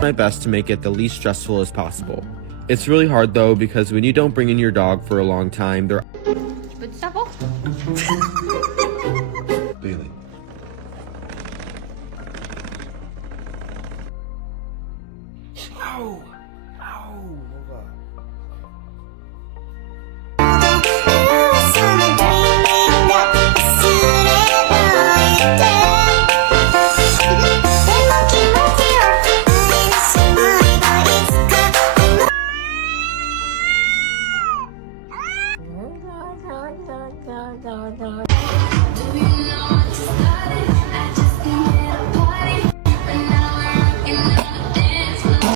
my best to make it the least stressful as possible. It's really hard though because when you don't bring in your dog for a long time, they're Cepet siapa?